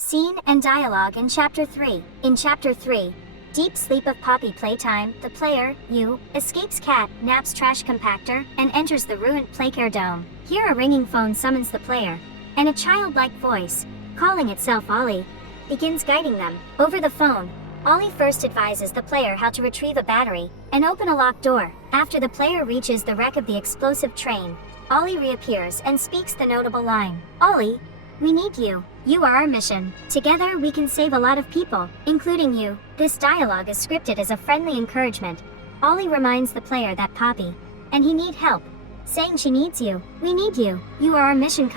Scene and dialogue in Chapter 3. In Chapter 3, Deep Sleep of Poppy Playtime, the player, you, escapes Cat Nap's trash compactor and enters the ruined Playcare Dome. Here a ringing phone summons the player, and a childlike voice, calling itself Ollie, begins guiding them. Over the phone, Ollie first advises the player how to retrieve a battery and open a locked door. After the player reaches the wreck of the explosive train, Ollie reappears and speaks the notable line, "Ollie, we need you. You are our mission. Together we can save a lot of people, including you." This dialogue is scripted as a friendly encouragement. Ollie reminds the player that Poppy and he need help, saying she needs you. "We need you. You are our mission,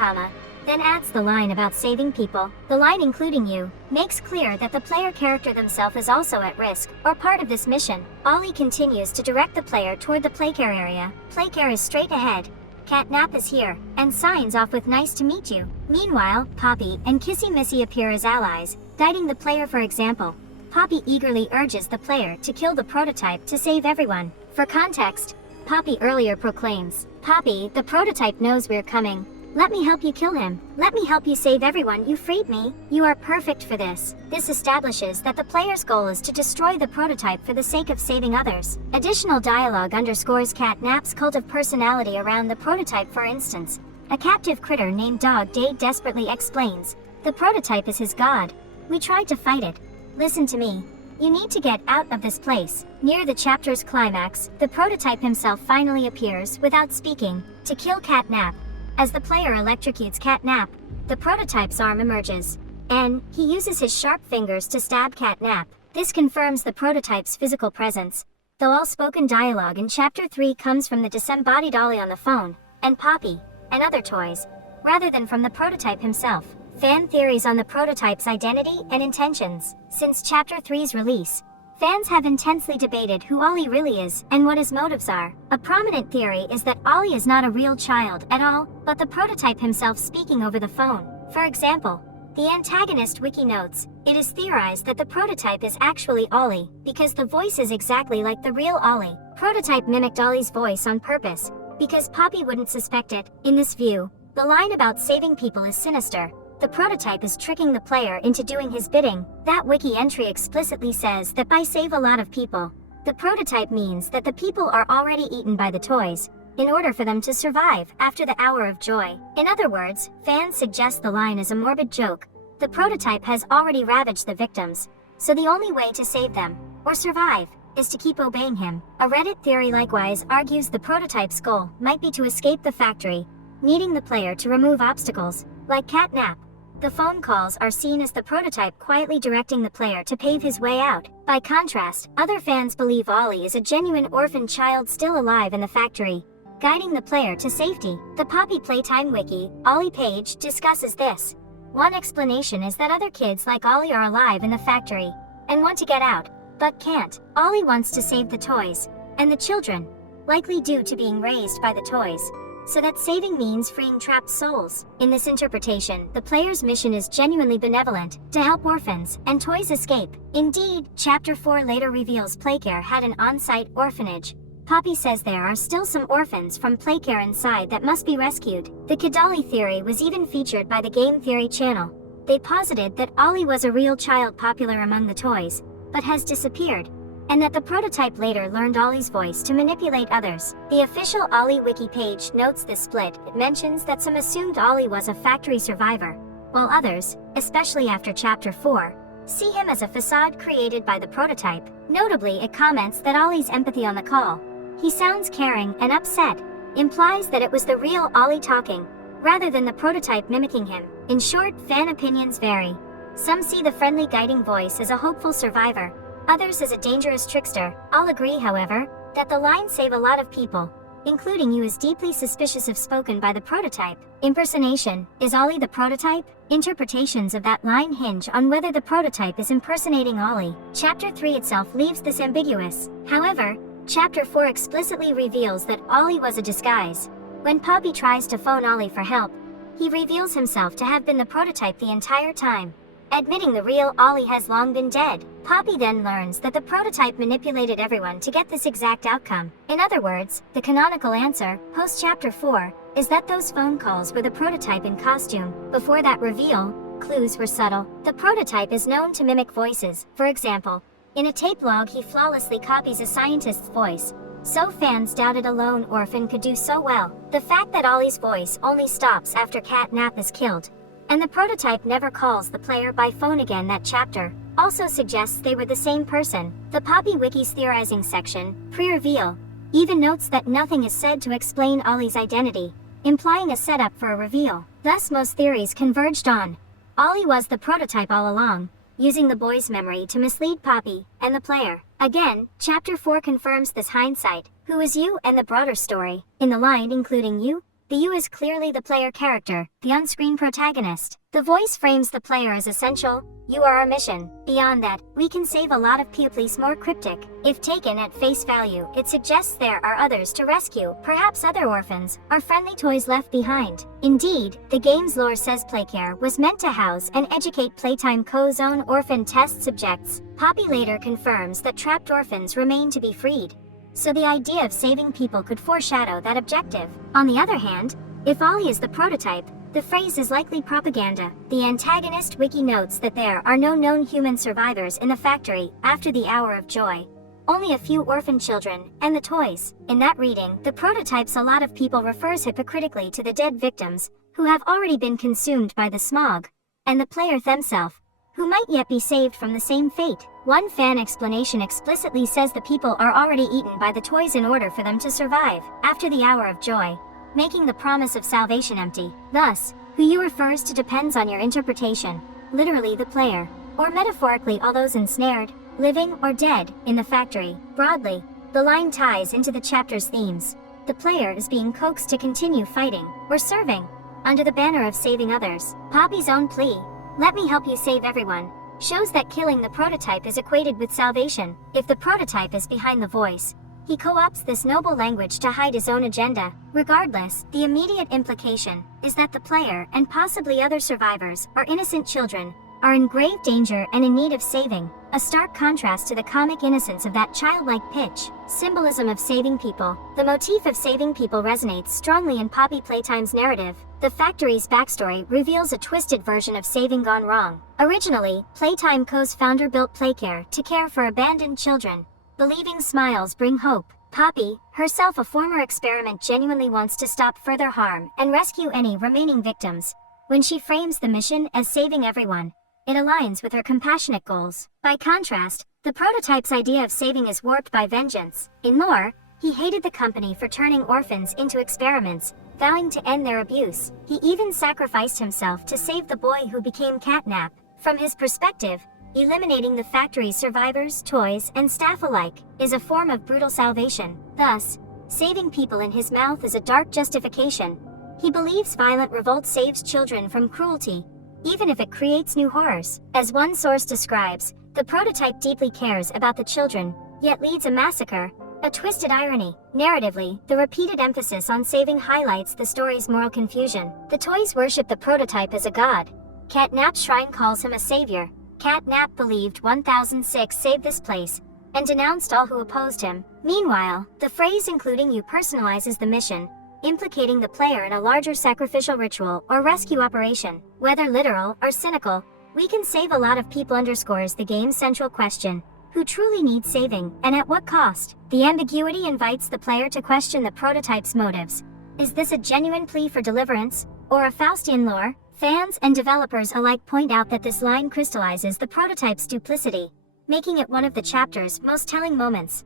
then adds the line about saving people. The line "including you" makes clear that the player character themselves is also at risk, or part of this mission. Ollie continues to direct the player toward the Playcare area. Playcare is straight ahead. Cat Nap is here, and signs off with "nice to meet you." Meanwhile, Poppy and Kissy Missy appear as allies, guiding the player. For example, Poppy eagerly urges the player to kill the prototype to save everyone. For context, Poppy earlier proclaims, "Poppy, the prototype knows we're coming. Let me help you kill him. Let me help you save everyone. You freed me. You are perfect for this." This establishes that the player's goal is to destroy the prototype for the sake of saving others. Additional dialogue underscores Cat Nap's cult of personality around the prototype. For instance, a captive critter named Dog Day desperately explains, "The prototype is his god. We tried to fight it. Listen to me. You need to get out of this place." Near the chapter's climax, the prototype himself finally appears without speaking to kill Cat Nap. As the player electrocutes Cat Nap, the prototype's arm emerges, and he uses his sharp fingers to stab Cat Nap. This confirms the prototype's physical presence, though all spoken dialogue in Chapter 3 comes from the disembodied Ollie on the phone, and Poppy, and other toys, rather than from the prototype himself. Fan theories on the prototype's identity and intentions. Since Chapter 3's release, fans have intensely debated who Ollie really is and what his motives are. A prominent theory is that Ollie is not a real child at all, but the prototype himself speaking over the phone. For example, the antagonist wiki notes, "It is theorized that the prototype is actually Ollie, because the voice is exactly like the real Ollie." Prototype mimicked Ollie's voice on purpose, because Poppy wouldn't suspect it. In this view, the line about saving people is sinister. The prototype is tricking the player into doing his bidding. That wiki entry explicitly says that by "save a lot of people," the prototype means that the people are already eaten by the toys, in order for them to survive after the hour of joy. In other words, fans suggest the line is a morbid joke. The prototype has already ravaged the victims, so the only way to save them, or survive, is to keep obeying him. A Reddit theory likewise argues the prototype's goal might be to escape the factory, needing the player to remove obstacles, like Cat Nap. The phone calls are seen as the prototype quietly directing the player to pave his way out. By contrast, other fans believe Ollie is a genuine orphan child still alive in the factory, guiding the player to safety. The Poppy Playtime wiki, Ollie page, discusses this. One explanation is that other kids like Ollie are alive in the factory, and want to get out, but can't. Ollie wants to save the toys, and the children, likely due to being raised by the toys, so that saving means freeing trapped souls. In this interpretation, the player's mission is genuinely benevolent, to help orphans and toys escape. Indeed, Chapter 4 later reveals Playcare had an on-site orphanage. Poppy says there are still some orphans from Playcare inside that must be rescued. The Kadali theory was even featured by the Game Theory channel. They posited that Ollie was a real child popular among the toys, but has disappeared, and that the prototype later learned Ollie's voice to manipulate others. The official Ollie wiki page notes this split. It mentions that some assumed Ollie was a factory survivor, while others, especially after Chapter 4, see him as a facade created by the prototype. Notably, it comments that Ollie's empathy on the call, "He sounds caring and upset," implies that it was the real Ollie talking, rather than the prototype mimicking him. In short, fan opinions vary. Some see the friendly guiding voice as a hopeful survivor, others as a dangerous trickster. I'll agree, however, that the line "save a lot of people, including you" is deeply suspicious if spoken by the prototype. Impersonation. Is Ollie the prototype? Interpretations of that line hinge on whether the prototype is impersonating Ollie. Chapter 3 itself leaves this ambiguous. However, Chapter 4 explicitly reveals that Ollie was a disguise. When Poppy tries to phone Ollie for help, he reveals himself to have been the prototype the entire time, admitting the real Ollie has long been dead. Poppy then learns that the prototype manipulated everyone to get this exact outcome. In other words, the canonical answer, post-Chapter 4, is that those phone calls were the prototype in costume. Before that reveal, clues were subtle. The prototype is known to mimic voices. For example, in a tape log he flawlessly copies a scientist's voice. So fans doubted a lone orphan could do so well. The fact that Ollie's voice only stops after Catnap is killed, and the prototype never calls the player by phone again that chapter, also suggests they were the same person. The Poppy Wiki's theorizing section, pre-reveal, even notes that nothing is said to explain Ollie's identity, implying a setup for a reveal. Thus most theories converged on Ollie was the prototype all along, using the boy's memory to mislead Poppy and the player. Again, Chapter 4 confirms this hindsight. Who is you and the broader story? In the line including you, the you is clearly the player character, the on-screen protagonist. The voice frames the player as essential. You are our mission. Beyond that, we can save a lot of people's more cryptic. If taken at face value, it suggests there are others to rescue, perhaps other orphans, or friendly toys left behind. Indeed, the game's lore says Playcare was meant to house and educate Playtime Co.'s own orphan test subjects. Poppy later confirms that trapped orphans remain to be freed, so the idea of saving people could foreshadow that objective. On the other hand, if Ollie is the prototype, the phrase is likely propaganda. The antagonist wiki notes that there are no known human survivors in the factory after the hour of joy. Only a few orphan children, and the toys. In that reading, the prototypes a lot of people refers hypocritically to the dead victims, who have already been consumed by the smog, and the player themselves, who might yet be saved from the same fate. One fan explanation explicitly says the people are already eaten by the toys in order for them to survive after the hour of joy, making the promise of salvation empty. Thus, who you refers to depends on your interpretation, literally the player, or metaphorically all those ensnared, living or dead, in the factory. Broadly, the line ties into the chapter's themes. The player is being coaxed to continue fighting, or serving, under the banner of saving others. Poppy's own plea, "Let me help you save everyone," shows that killing the prototype is equated with salvation. If the prototype is behind the voice, he co-opts this noble language to hide his own agenda. Regardless, the immediate implication is that the player, and possibly other survivors, or innocent children, are in grave danger and in need of saving, a stark contrast to the comic innocence of that childlike pitch. Symbolism of saving people. The motif of saving people resonates strongly in Poppy Playtime's narrative. The factory's backstory reveals a twisted version of saving gone wrong. Originally, Playtime Co.'s founder built Playcare to care for abandoned children, believing smiles bring hope. Poppy, herself a former experiment, genuinely wants to stop further harm and rescue any remaining victims. When she frames the mission as saving everyone, it aligns with her compassionate goals. By contrast, the prototype's idea of saving is warped by vengeance. In lore, he hated the company for turning orphans into experiments, vowing to end their abuse. He even sacrificed himself to save the boy who became Catnap. From his perspective, eliminating the factory's survivors, toys, and staff alike is a form of brutal salvation. Thus, saving people in his mouth is a dark justification. He believes violent revolt saves children from cruelty, even if it creates new horrors. As one source describes, the prototype deeply cares about the children, yet leads a massacre, a twisted irony. Narratively, the repeated emphasis on saving highlights the story's moral confusion. The toys worship the prototype as a god. Catnap's shrine calls him a savior. Catnap believed 1006 saved this place, and denounced all who opposed him. Meanwhile, the phrase "including you" personalizes the mission, implicating the player in a larger sacrificial ritual or rescue operation. Whether literal or cynical, "we can save a lot of people" underscores the game's central question: who truly needs saving, and at what cost? The ambiguity invites the player to question the prototype's motives. Is this a genuine plea for deliverance, or a Faustian lure? Fans and developers alike point out that this line crystallizes the prototype's duplicity, making it one of the chapter's most telling moments.